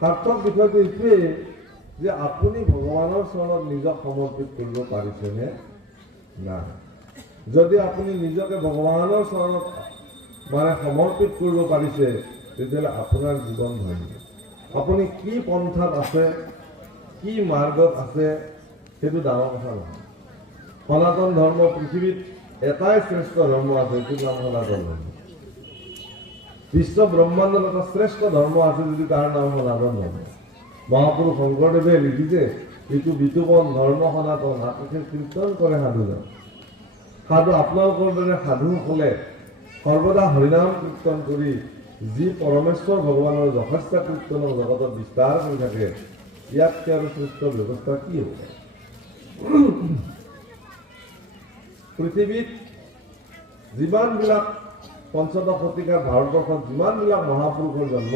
সাৰ্থক বিষয়টো এইটোৱেই যে আপুনি ভগৱানৰ চৰণত নিজক সমৰ্পিত কৰিব পাৰিছেনে নাই। যদি আপুনি নিজকে ভগৱানৰ চৰণত সমৰ্পিত কৰিব পাৰিছে, তেতিয়াহ'লে আপোনাৰ জীৱন ধন্য। আপুনি কি পন্থাত আছে, কি মাৰ্গত আছে, সেইটো ডাঙৰ কথা নহয়। সনাতন ধৰ্ম পৃথিৱীত এটাই শ্ৰেষ্ঠ ধৰ্ম আছে, সেইটো নাম সনাতন ধৰ্ম। বিশ্ব ব্ৰহ্মাণ্ডত এটা শ্ৰেষ্ঠ ধৰ্ম আছে যদি তাৰ নাম সনাতন ধৰ্ম। মহাপুৰুষ শংকৰদেৱে লিখিছে, এইটো বিতুপন ধৰ্ম সনাতন, আকাশে কীৰ্তন কৰে সাধুজন। সাধু আপোনালোকৰ দৰে সাধুসকলে সৰ্বদা হৰিনাম কীৰ্তন কৰি যি পৰমেশ্বৰ ভগৱানৰ যথেষ্ট কীৰ্তনৰ জগতত বিস্তাৰ কৰি থাকে, ইয়াতকৈ আৰু শ্ৰেষ্ঠ ব্যৱস্থা কি হ'ব? পৃথিৱীত যিমানবিলাক পঞ্চদশ শতিকাৰ ভাৰতবৰ্ষত যিমানবিলাক মহাপুৰুষৰ জন্ম